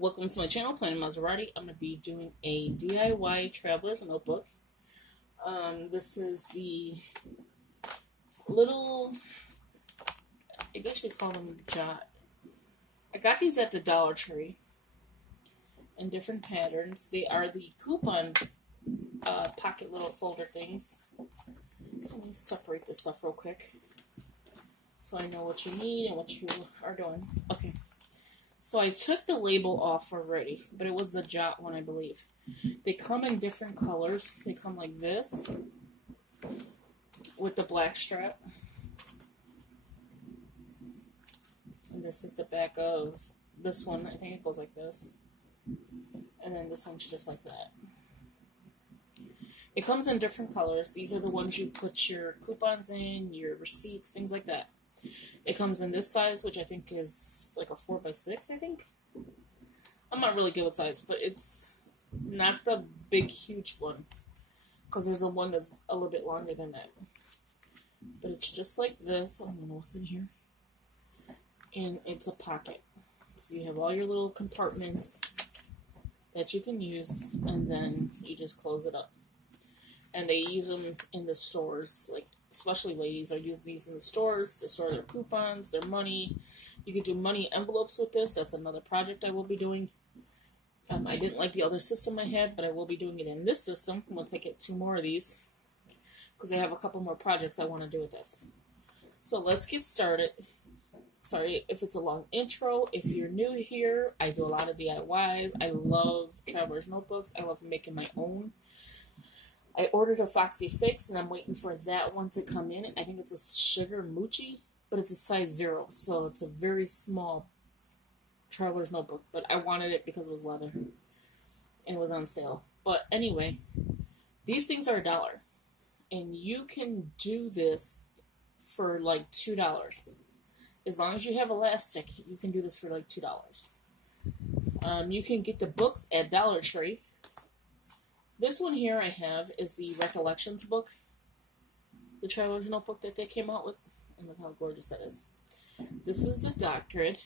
Welcome to my channel, Planet Maserati. I'm going to be doing a DIY Traveler's Notebook. This is the little, I guess you'd call them jot. I got these at the Dollar Tree in different patterns. They are the coupon pocket little folder things. Let me separate this stuff real quick so I know what you need and what you are doing. Okay. So I took the label off already, but it was the jot one, I believe. They come in different colors. They come like this with the black strap. And this is the back of this one. I think it goes like this. And then this one's just like that. It comes in different colors. These are the ones you put your coupons in, your receipts, things like that. It comes in this size, which I think is like a 4x6, I think. I'm not really good with size, but it's not the big, huge one. Because there's a one that's a little bit longer than that. But it's just like this. I don't know what's in here. And it's a pocket. So you have all your little compartments that you can use, and then you just close it up. And they use them in the stores, like especially ladies are using these in the stores to store their coupons, their money. You could do money envelopes with this. That's another project I will be doing. I didn't like the other system I had, but I will be doing it in this system once I get 2 more of these, because I have a couple more projects I want to do with this. So let's get started. Sorry if it's a long intro. If you're new here, I do a lot of DIYs. I love Traveler's Notebooks. I love making my own. I ordered a Foxy Fix, and I'm waiting for that one to come in. I think it's a Sugar Mochi, but it's a size 0, so it's a very small Traveler's Notebook. But I wanted it because it was leather, and it was on sale. But anyway, these things are $1, and you can do this for like $2. As long as you have elastic, you can do this for like $2. You can get the books at Dollar Tree. This one here I have is the Recollections book, the Traveler's Notebook that they came out with, and look how gorgeous that is. This is the dot grid,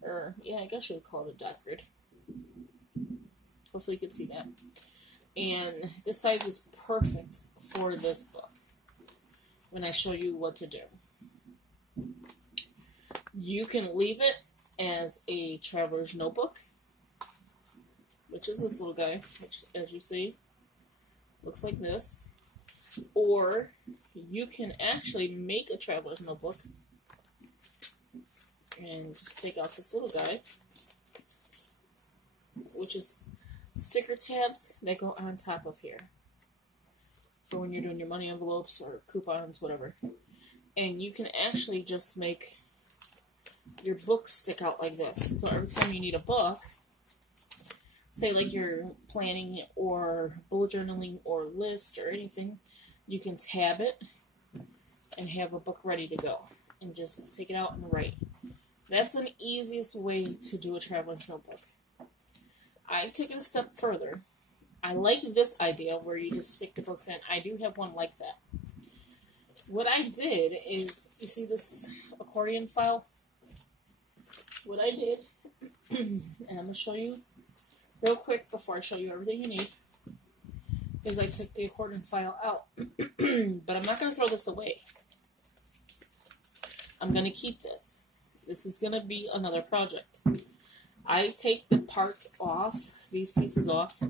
or yeah, I guess you would call it a dot grid. Hopefully you can see that. And this size is perfect for this book when I show you what to do. You can leave it as a Traveler's Notebook, which is this little guy, which, as you see, looks like this. Or you can actually make a Traveler's Notebook and just take out this little guy, which is sticker tabs that go on top of here for when you're doing your money envelopes or coupons, whatever. And you can actually just make your book stick out like this. So every time you need a book, say like you're planning or bullet journaling or list or anything, you can tab it and have a book ready to go and just take it out and write. That's an easiest way to do a Traveler's Notebook. I took it a step further. I like this idea where you just stick the books in. I do have one like that. What I did is, you see this accordion file? What I did, and I'm going to show you real quick before I show you everything you need, is I took the accordion file out. But I'm not going to throw this away. I'm going to keep this. This is going to be another project. I take the parts off, these pieces off,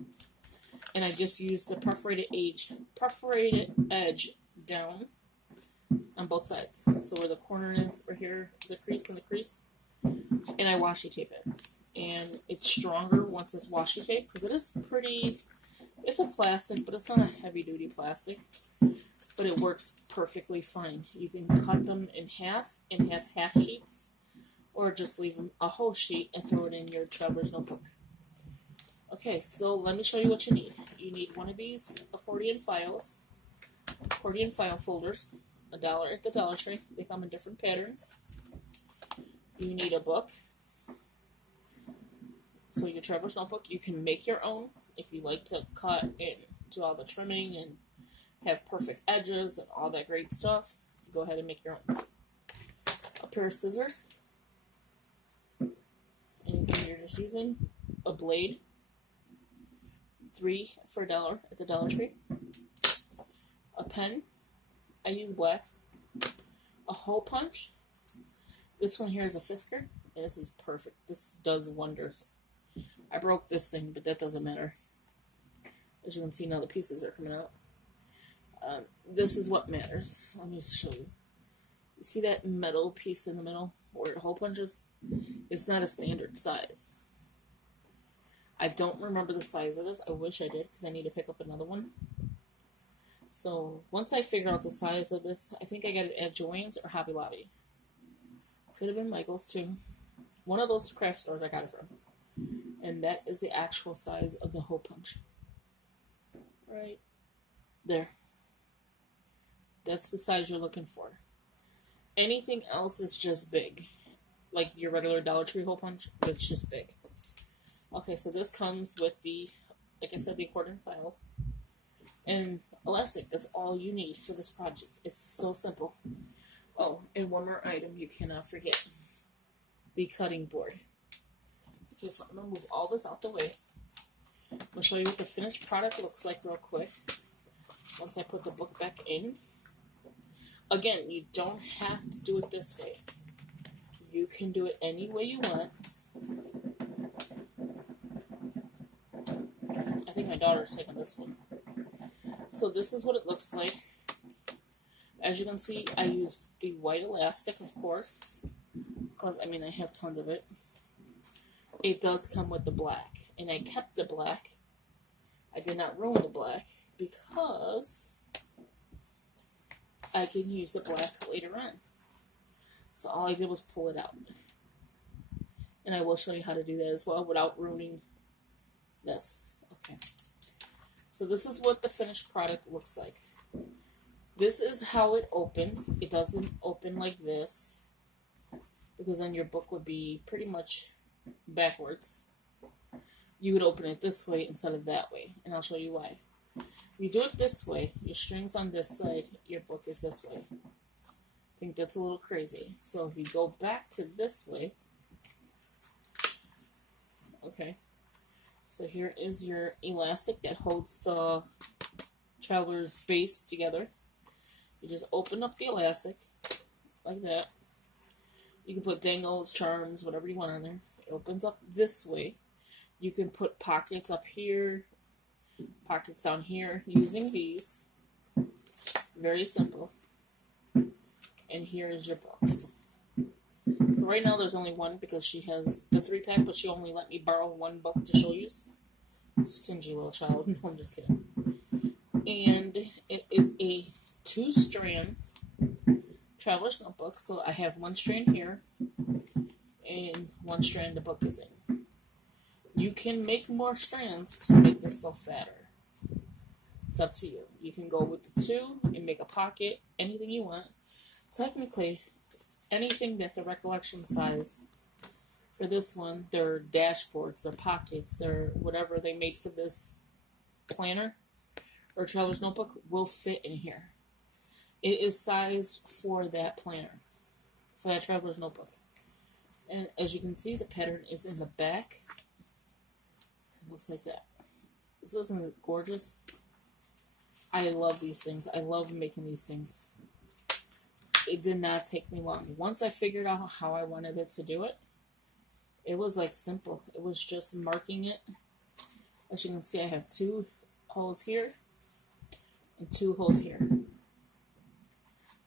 and I just use the perforated edge down on both sides. So where the corner is, right here, the crease and the crease, and I washi tape it. And it's stronger once it's washi tape, because it is pretty, it's a plastic, but it's not a heavy duty plastic, but it works perfectly fine. You can cut them in half and have half sheets, or just leave them a whole sheet and throw it in your Traveler's Notebook. Okay, so let me show you what you need. You need one of these accordion file folders, $1 at the Dollar Tree. They come in different patterns. You need a book. So your Traveler's Notebook, you can make your own if you like to cut and do all the trimming and have perfect edges and all that great stuff. Go ahead and make your own. A pair of scissors. And you can just using a blade, 3 for $1 at the Dollar Tree, a pen, I use black, a hole punch. This one here is a Fisker. This is perfect. This does wonders. I broke this thing, but that doesn't matter. As you can see now, the pieces are coming out. This is what matters. Let me show you. You see that metal piece in the middle where it hole punches? It's not a standard size. I don't remember the size of this. I wish I did because I need to pick up another one. So once I figure out the size of this, I think I got it at Joann's or Hobby Lobby. Could have been Michael's too. One of those craft stores I got it from. And that is the actual size of the hole punch. Right there. That's the size you're looking for. Anything else is just big. Like your regular Dollar Tree hole punch, it's just big. Okay, so this comes with the, like I said, the accordion file. And elastic, that's all you need for this project. It's so simple. Oh, and one more item you cannot forget. The cutting board. Just I'm going to move all this out the way. I'm going to show you what the finished product looks like real quick. Once I put the book back in. Again, you don't have to do it this way. You can do it any way you want. I think my daughter's taking this one. So this is what it looks like. As you can see, I used the white elastic, of course. Because, I mean, I have tons of it. It does come with the black. And I kept the black. I did not ruin the black because I can use the black later on. So all I did was pull it out. And I will show you how to do that as well without ruining this. Okay. So this is what the finished product looks like. This is how it opens. It doesn't open like this, because then your book would be pretty much backwards. You would open it this way instead of that way, and I'll show you why. You do it this way, your string's on this side, your book is this way. I think that's a little crazy. So if you go back to this way, okay, so here is your elastic that holds the traveler's base together. You just open up the elastic like that. You can put dangles, charms, whatever you want on there. It opens up this way. You can put pockets up here, pockets down here using these. Very simple. And here is your books. So right now there's only one because she has the 3-pack, but she only let me borrow one book to show you. Stingy little child. No, I'm just kidding. And it is a 2-strand traveler's notebook. So I have 1 strand here and 1 strand the book is in. You can make more strands to make this go fatter. It's up to you. You can go with the 2 and make a pocket, anything you want. Technically, anything that the recollection size for this one, their dashboards, their pockets, their whatever they made for this planner or traveler's notebook will fit in here. It is sized for that planner, for that traveler's notebook. And as you can see, the pattern is in the back. It looks like that. This isn't gorgeous. I love these things. I love making these things. It did not take me long. Once I figured out how I wanted it to do it, it was like simple. It was just marking it. As you can see, I have 2 holes here and 2 holes here.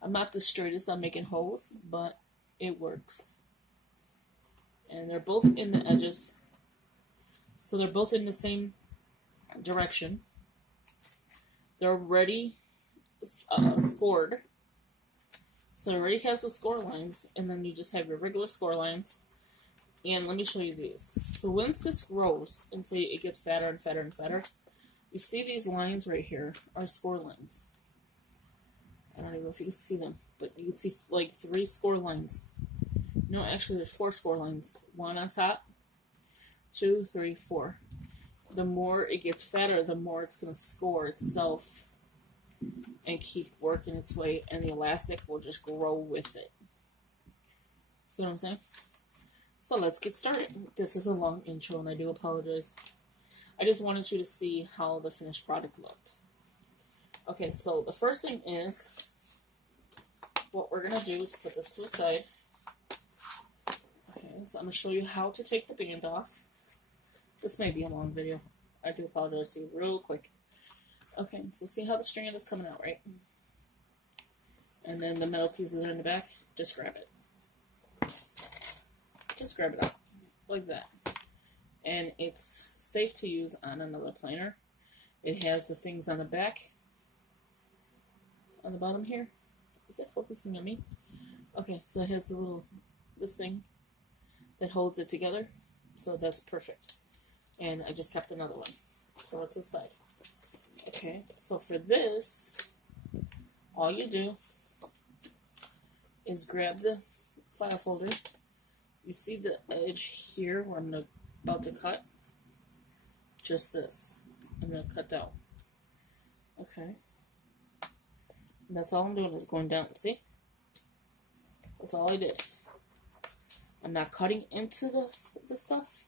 I'm not the straightest on making holes, but it works. And they're both in the edges. So they're both in the same direction. They're already scored. So it already has the score lines, and then you just have your regular score lines. And let me show you these. So once this grows until it gets fatter and fatter and fatter, you see these lines right here are score lines. I don't even know if you can see them, but you can see like 3 score lines. No, actually there's 4 score lines. 1 on top, 2, 3, 4. The more it gets fatter, the more it's going to score itself and keep working its way, and the elastic will just grow with it. See what I'm saying? So let's get started. This is a long intro and I do apologize. I just wanted you to see how the finished product looked. Okay, so the first thing is, what we're going to do is put this to the side. Okay, so I'm going to show you how to take the band off. This may be a long video. I do apologize to you real quick. Okay, so see how the string is coming out, right? And then the metal pieces are in the back. Just grab it. Just grab it out, like that. And it's safe to use on another planer. It has the things on the back, on the bottom here. Is it focusing on me? Okay, so it has the little, this thing that holds it together. So that's perfect. And I just kept another one. So it's to the side. Okay, so for this, all you do is grab the file folder. You see the edge here where I'm about to cut? Just this. I'm going to cut down. Okay. And that's all I'm doing is going down. See? That's all I did. I'm not cutting into the stuff.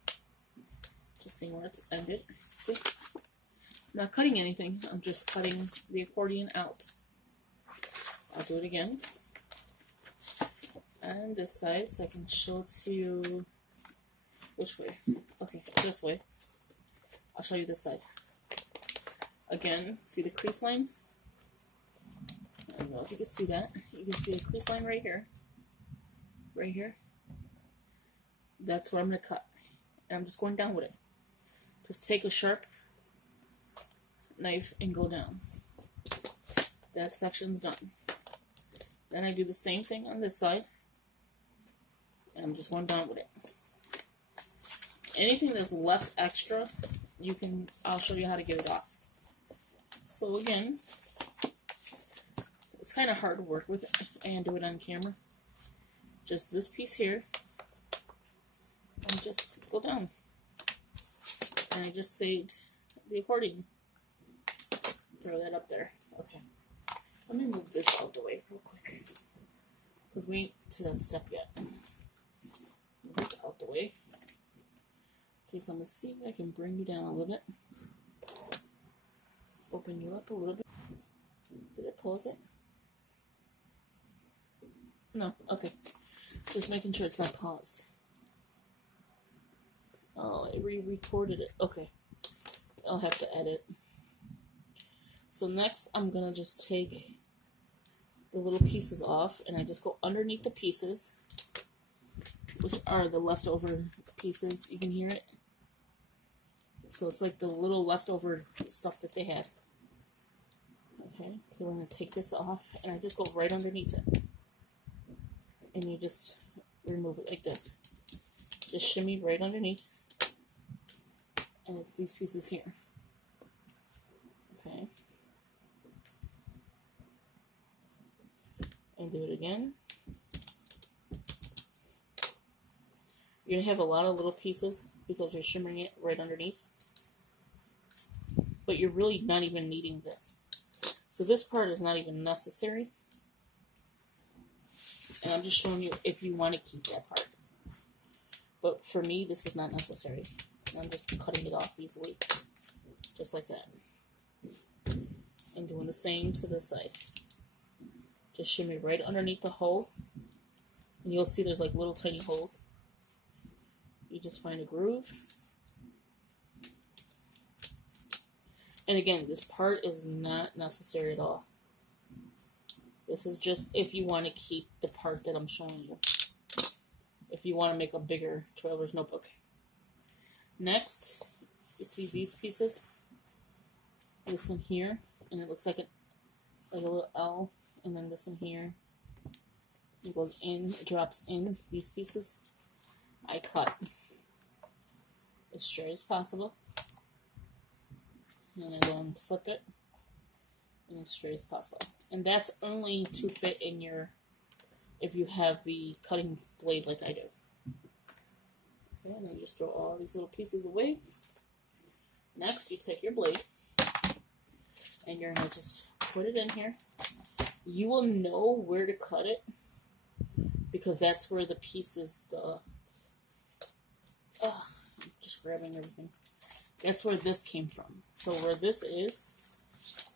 Just seeing where it's ended. See? I'm not cutting anything. I'm just cutting the accordion out. I'll do it again. And this side, so I can show it to you. Which way? Okay, this way. I'll show you this side. Again, see the crease line? I don't know if you can see that. You can see the crease line right here. Right here. That's where I'm going to cut. And I'm just going down with it. Just take a sharp knife and go down. That section's done. Then I do the same thing on this side. And I'm just going down with it. Anything that's left extra, I'll show you how to get it off. So again, it's kind of hard to work with and do it on camera. Just this piece here, and just go down. And I just saved the accordion. Throw that up there. Okay. Let me move this out the way real quick, because we ain't to that step yet. Move this out the way. Okay, so I'm going to see if I can bring you down a little bit. Open you up a little bit. Did it pause it? No, okay. Just making sure it's not paused. Oh, it re-recorded it. Okay. I'll have to edit. So next, I'm going to just take the little pieces off, and I just go underneath the pieces, which are the leftover pieces. You can hear it. So it's like the little leftover stuff that they had. Okay, so we're going to take this off, and I just go right underneath it. And you just remove it like this. Just shimmy right underneath. And it's these pieces here. Okay. And do it again. You're going to have a lot of little pieces because you're shimmering it right underneath. But you're really not even needing this. So this part is not even necessary. And I'm just showing you if you want to keep that part. But for me, this is not necessary. I'm just cutting it off easily. Just like that. And doing the same to this side. Just shimmy right underneath the hole. And you'll see there's like little tiny holes. You just find a groove. And again, this part is not necessary at all. This is just if you want to keep the part that I'm showing you. If you want to make a bigger Traveler's Notebook. Next, you see these pieces? This one here, and it looks like a little L, and then this one here. It goes in, it drops in, these pieces. I cut as straight as possible. And I go and flip it and as straight as possible. And that's only to fit in your, if you have the cutting blade like I do. Okay, and then you just throw all these little pieces away. Next, you take your blade and you're going to just put it in here. You will know where to cut it because that's where the pieces, grabbing everything. That's where this came from. So where this is,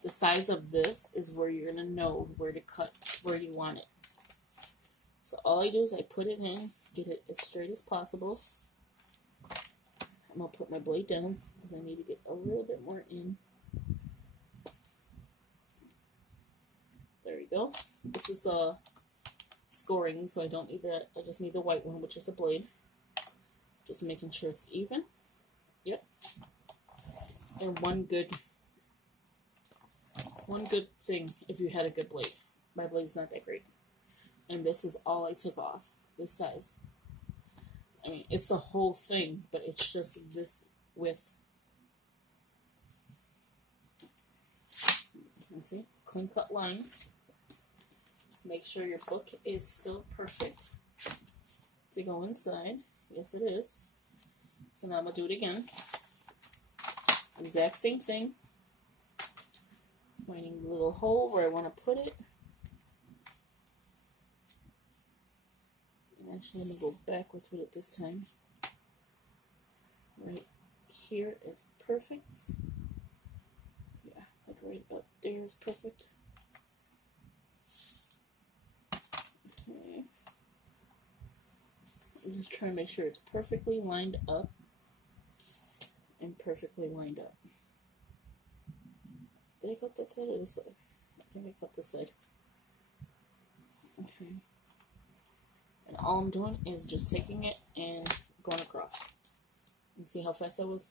the size of this is where you're going to know where to cut, where you want it. So all I do is I put it in, get it as straight as possible. I'm going to put my blade down because I need to get a little bit more in. There we go. This is the scoring, so I don't need that. I just need the white one, which is the blade. Just making sure it's even. Yep. And one good thing if you had a good blade. My blade's not that great. And this is all I took off. This size. I mean, it's the whole thing, but it's just this width. And see? Clean cut line. Make sure your book is still perfect to go inside. Yes, it is. So now I'm going to do it again. Exact same thing. Finding the little hole where I want to put it. And actually, I'm going to go backwards with it this time. Right here is perfect. Yeah, like right about there is perfect. Okay. I'm just trying to make sure it's perfectly lined up and perfectly lined up. Did I cut that side or this side? I think I cut this side. Okay. And all I'm doing is just taking it and going across. And see how fast that was?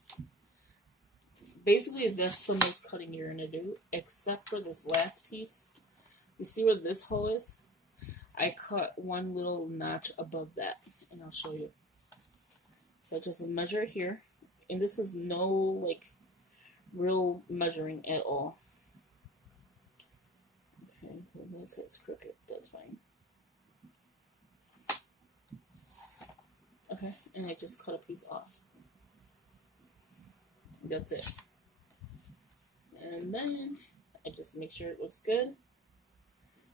Basically, that's the most cutting you're going to do, except for this last piece. You see where this hole is? I cut one little notch above that, and I'll show you. So I just measure it here, and this is no, like, real measuring at all. Okay, so that's it's crooked, that's fine. Okay, and I just cut a piece off. That's it. And then I just make sure it looks good.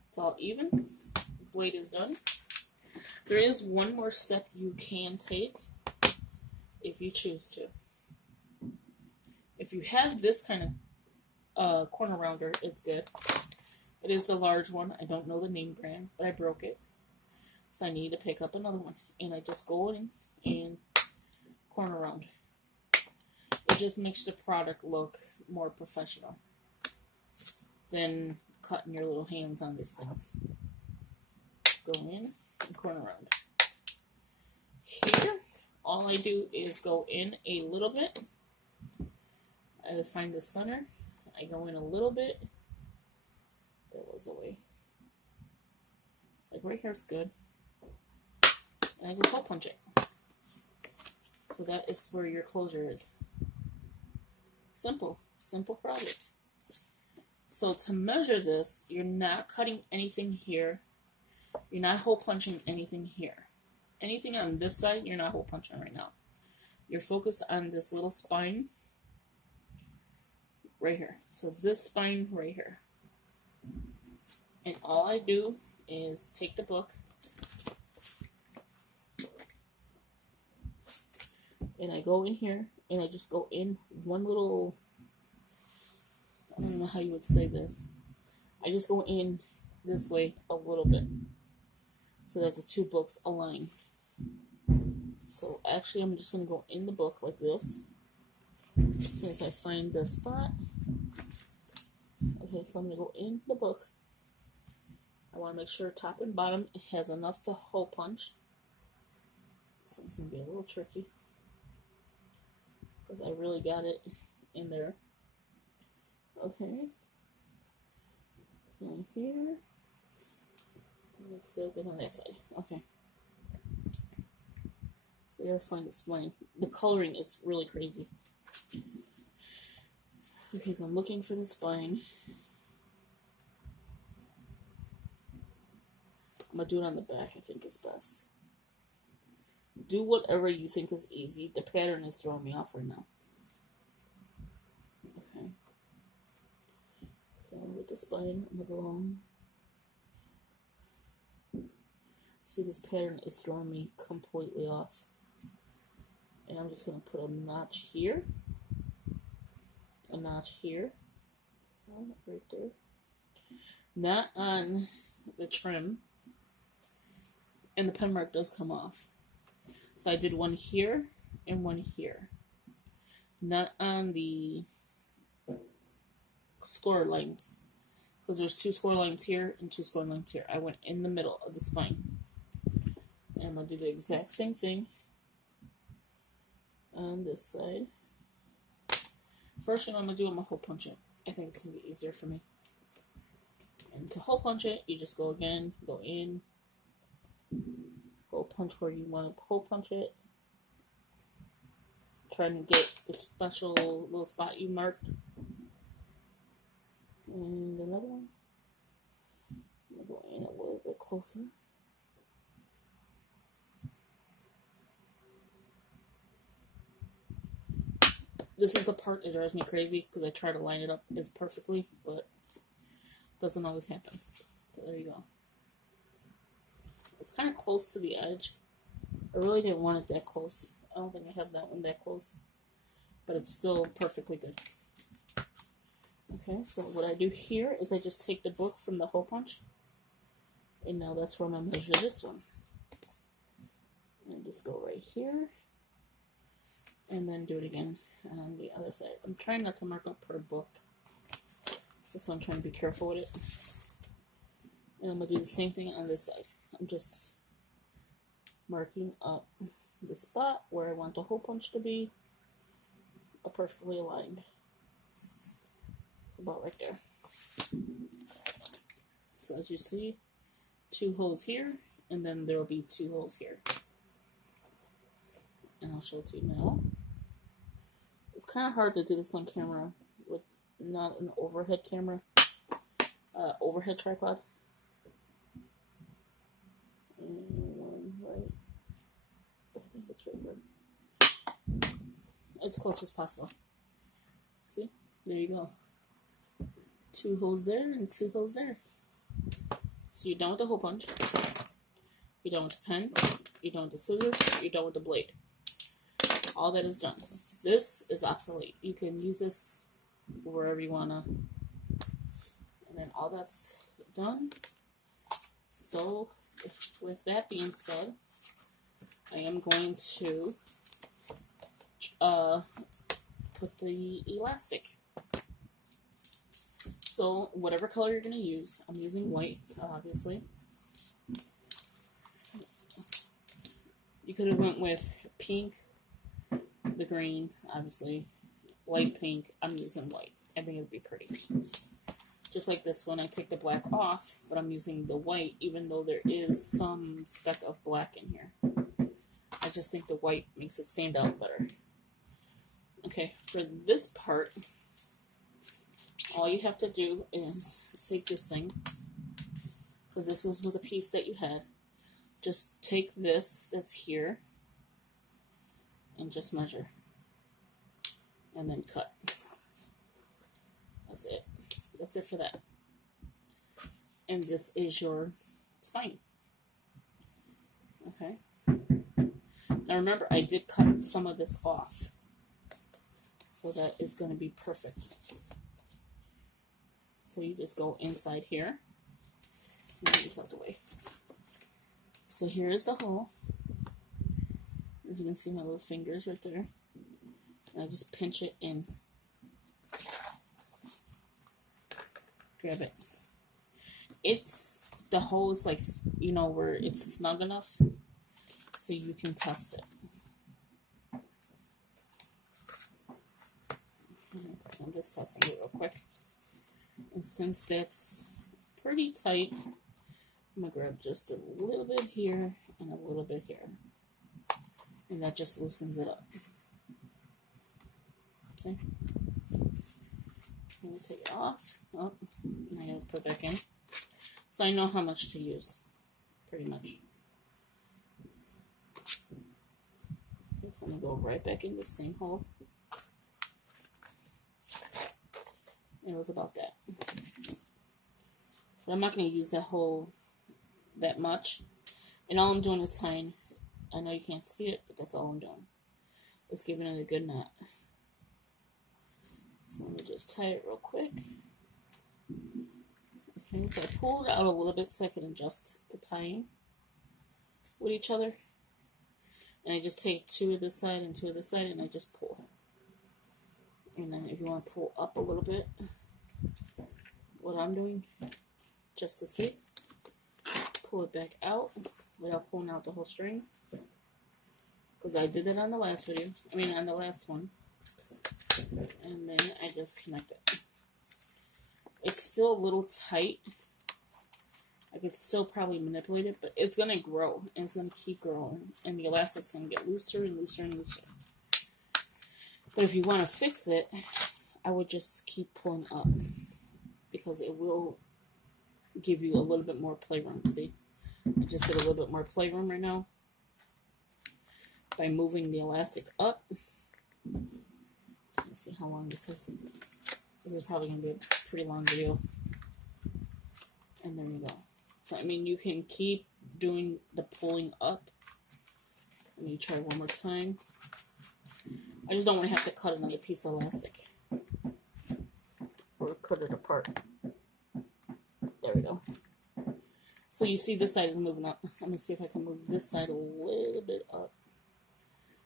It's all even. Blade is done. There is one more step you can take if you choose to. If you have this kind of corner rounder, it's good. It is the large one. I don't know the name brand, but I broke it. So I need to pick up another one. And I just go in and corner round. It just makes the product look more professional than cutting your little hands on these things. Go in and corner round. Here, all I do is go in a little bit. I find the center. I go in a little bit. That was the way. Like right here is good. And I just hole punch it. So that is where your closure is. Simple. Simple project. So to measure this, you're not cutting anything here. You're not hole punching anything here. Anything on this side, you're not hole punching right now. You're focused on this little spine right here. So this spine right here. And all I do is take the book and I go in here and I just go in one little, I don't know how you would say this. I just go in this way a little bit so that the two books align. So actually I'm just going to go in the book like this. As soon as I find the spot. Okay, so I'm going to go in the book. I want to make sure top and bottom it has enough to hole punch. This one's going to be a little tricky because I really got it in there. Okay. So here. It's still good on that side. Okay. So I gotta find the spine. The coloring is really crazy. Okay, so I'm looking for the spine. I'm gonna do it on the back, I think is best. Do whatever you think is easy. The pattern is throwing me off right now. Okay. So with the spine, I'm gonna go on. See, this pattern is throwing me completely off. And I'm just going to put a notch here, a notch here, right there. Not on the trim, and the pen mark does come off. So I did one here and one here. Not on the score lines, because there's 2 score lines here and 2 score lines here. I went in the middle of the spine. And I'm going to do the exact same thing on this side. First thing I'm going to do, I'm going to hole punch it. I think it's going to be easier for me. And to hole punch it, you just go again, go in, hole punch where you want to hole punch it. Trying to get the special little spot you marked. And another one. I'm going to go in a little bit closer. This is the part that drives me crazy because I try to line it up as perfectly, but it doesn't always happen. So there you go. It's kind of close to the edge. I really didn't want it that close. I don't think I have that one that close, but it's still perfectly good. Okay, so what I do here is I just take the book from the hole punch, and now that's where I'm going to measure this one. And just go right here, and then do it again on the other side. I'm trying not to mark up per book. This one I'm trying to be careful with it. And I'm going to do the same thing on this side. I'm just marking up the spot where I want the hole punch to be perfectly aligned. It's about right there. So as you see, 2 holes here, and then there will be 2 holes here. And I'll show it to you now. It's kind of hard to do this on camera with not an overhead camera, overhead tripod. And one right. I think it's right there. As close as possible. See? There you go. 2 holes there and 2 holes there. So you're done with the hole punch. You're done with the pen. You're done with the scissors. You're done with the blade. All that is done. This is obsolete. You can use this wherever you wanna. And then all that's done. So with that being said, I am going to put the elastic. So whatever color you're gonna use, I'm using white, obviously. You could have went with pink, the green, obviously, light pink. I'm using white. I think it would be pretty. Just like this one, I take the black off, but I'm using the white, even though there is some speck of black in here. I just think the white makes it stand out better. Okay, for this part, all you have to do is take this thing, because this is with a piece that you had. Just take this that's here, and just measure. And then cut. That's it. That's it for that. And this is your spine. Okay. Now remember, I did cut some of this off. So that is going to be perfect. So you just go inside here. Move this out the way. So here is the hole. As you can see, my little fingers right there. And I just pinch it in. Grab it. The hole is like, you know, where it's snug enough so you can test it. I'm just testing it real quick. And since that's pretty tight, I'm going to grab just a little bit here and a little bit here. And that just loosens it up. See? I'm going to take it off. Oh, and I got to put it back in. So I know how much to use. Pretty much. Okay, so I'm going to go right back in the same hole. It was about that. But I'm not going to use that hole that much. And all I'm doing is tying. I know you can't see it, but that's all I'm doing. It's giving it a good knot. So let me just tie it real quick. Okay, so I pulled it out a little bit so I can adjust the tying with each other. And I just take 2 of this side and 2 of this side and I just pull. And then if you want to pull up a little bit, what I'm doing, just to see, pull it back out without pulling out the whole string. Because I did it on the last video, on the last one. And then I just connect it. It's still a little tight. I could still probably manipulate it, but it's going to grow, and it's going to keep growing. And the elastic's going to get looser and looser and looser. But if you want to fix it, I would just keep pulling up, because it will give you a little bit more playroom. See? I just did a little bit more playroom right now by moving the elastic up. Let's see how long this is. This is probably going to be a pretty long video. And there you go. So, you can keep doing the pulling up. Let me try one more time. I just don't want to have to cut another piece of elastic. Or cut it apart. There we go. So you see this side is moving up. Let me see if I can move this side a little bit up.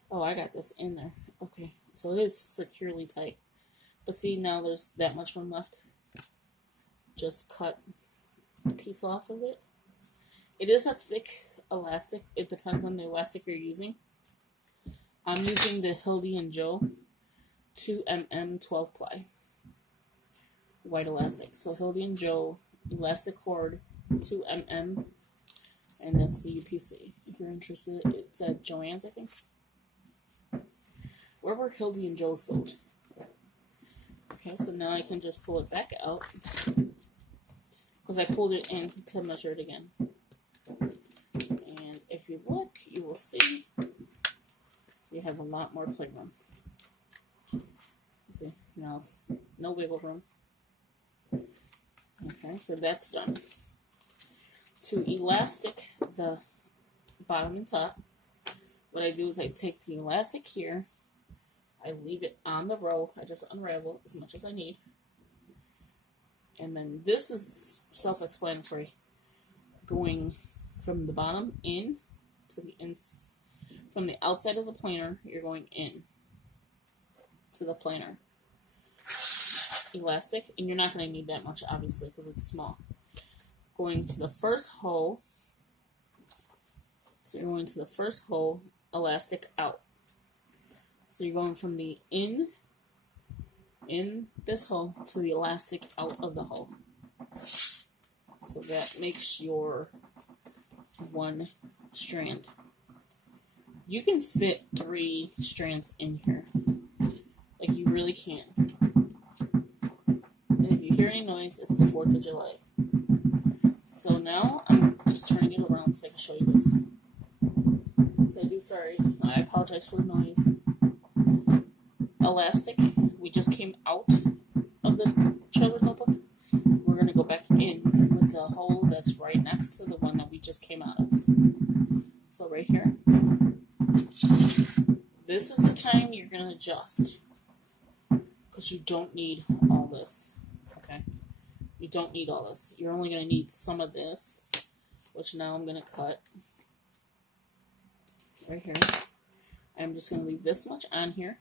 Oh, I got this in there. Okay. So it is securely tight. But see, now there's that much room left. Just cut a piece off of it. It is a thick elastic. It depends on the elastic you're using. I'm using the Hildy and Joe 2mm 12 ply white elastic. So Hildy and Joe elastic cord 2mm, and that's the UPC. If you're interested, it's at Joann's, I think. Wherever Hildy and Joe sold. Okay, so now I can just pull it back out, because I pulled it in to measure it again. And if you look, you will see you have a lot more playroom. See, now it's no wiggle room. Okay, so that's done. To elastic the bottom and top, what I do is I take the elastic here, I leave it on the row, I just unravel as much as I need. And then this is self-explanatory. Going from the bottom in to the ins, from the outside of the planer, you're going in to the planer. Elastic, and you're not going to need that much, obviously, because it's small. Going to the first hole, so you're going to the first hole, elastic out. So you're going from the in this hole to the elastic out of the hole. So that makes your one strand. You can fit 3 strands in here. Like, you really can. And if you hear any noise, it's the 4th of July. So now I'm just turning it around so I can show you this. So I do, sorry, I apologize for the noise. Elastic, we just came out of the Traveler's Notebook. We're going to go back in with the hole that's right next to the one that we just came out of. So right here. This is the time you're going to adjust, because you don't need all this. Okay? You don't need all this. You're only going to need some of this, which now I'm going to cut right here. I'm just going to leave this much on here.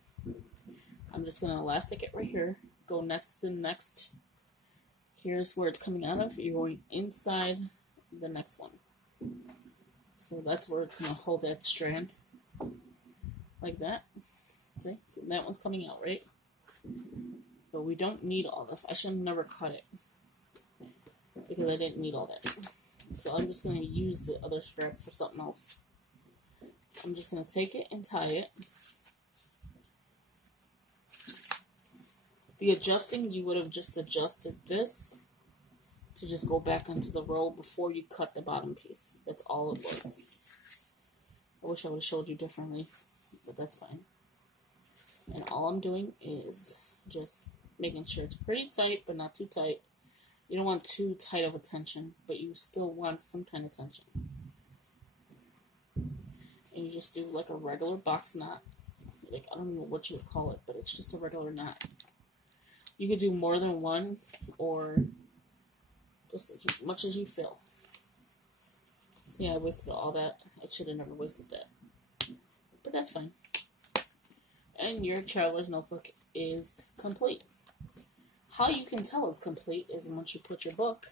I'm just going to elastic it right here. Go next to the next. Here's where it's coming out of. You're going inside the next one. So that's where it's going to hold that strand. Like that. See? So that one's coming out, right? But we don't need all this. I should have never cut it, because I didn't need all that. So I'm just going to use the other strap for something else. I'm just going to take it and tie it. The adjusting, you would have just adjusted this to just go back into the row before you cut the bottom piece. That's all it was. I wish I would have showed you differently, but that's fine. And all I'm doing is just making sure it's pretty tight, but not too tight. You don't want too tight of a tension, but you still want some kind of tension. And you just do like a regular box knot. like, I don't know what you would call it, but it's just a regular knot. You could do more than one, or just as much as you feel. So yeah, I wasted all that. I should have never wasted that. But that's fine. And your traveler's notebook is complete. How you can tell it's complete is once you put your book,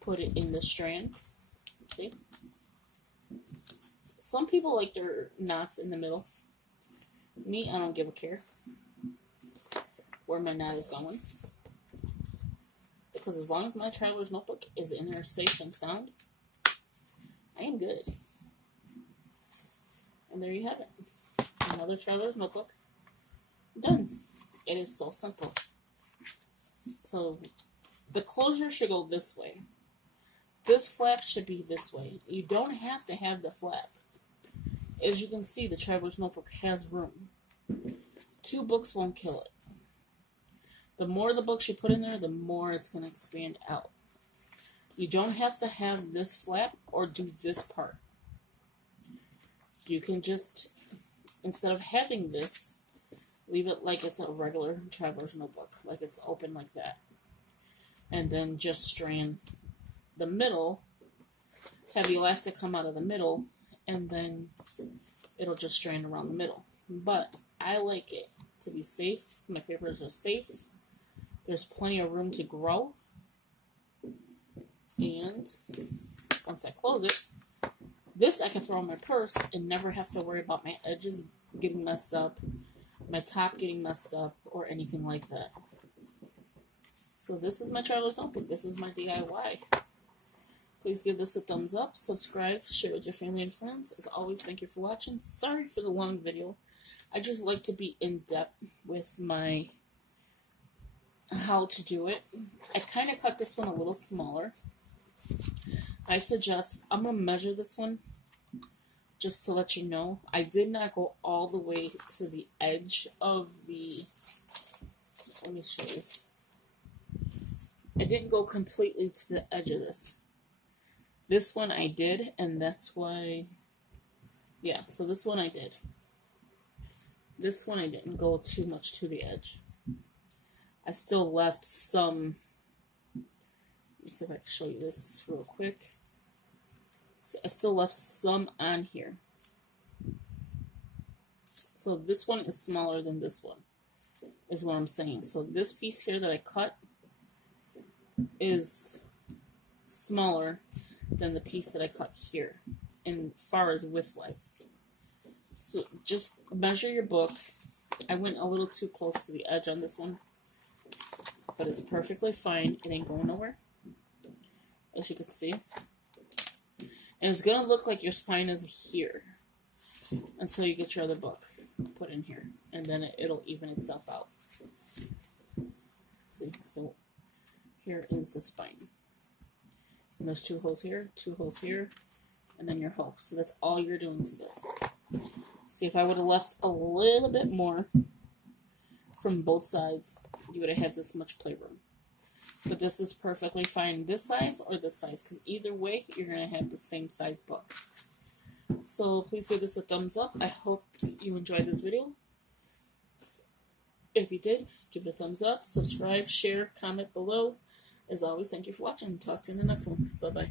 put it in the strand. See? Some people like their knots in the middle. Me, I don't give a care where my knot is going. Because as long as my traveler's notebook is in there safe and sound, I am good. And there you have it. Another traveler's notebook. Done. It is so simple. So the closure should go this way. This flap should be this way. You don't have to have the flap. As you can see, the traveler's notebook has room. 2 books won't kill it. The more the books you put in there, the more it's going to expand out. You don't have to have this flap or do this part. You can just, instead of having this, leave it like it's a regular traveler's notebook, like it's open like that. And then just strand the middle, have the elastic come out of the middle, and then it'll just strand around the middle. But I like it to be safe. My papers are safe. There's plenty of room to grow. And once I close it, this I can throw in my purse and never have to worry about my edges getting messed up, my top getting messed up, or anything like that. So this is my traveler's notebook. This is my DIY. Please give this a thumbs up, subscribe, share with your family and friends. As always, thank you for watching. Sorry for the long video. I just like to be in depth with my how to do it. I kind of cut this one a little smaller. I suggest, I'm going to measure this one just to let you know. I did not go all the way to the edge of the, let me show you. I didn't go completely to the edge of this. This one I did, and that's why, yeah, so this one I did. This one I didn't go too much to the edge. I still left some, let's see if I can show you this real quick. So I still left some on here. So this one is smaller than this one, is what I'm saying. So this piece here that I cut is smaller than the piece that I cut here, in far as width-wise. So just measure your book. I went a little too close to the edge on this one, but it's perfectly fine. It ain't going nowhere, as you can see. And it's going to look like your spine is here until you get your other book put in here, and then it'll even itself out. See, so here is the spine. And there's 2 holes here, and then your hole. So that's all you're doing to this. See, if I would have left a little bit more from both sides, you would have had this much playroom. But this is perfectly fine this size or this size, because either way, you're going to have the same size book. So please give this a thumbs up. I hope you enjoyed this video. If you did, give it a thumbs up, subscribe, share, comment below. As always, thank you for watching. Talk to you in the next one. Bye-bye.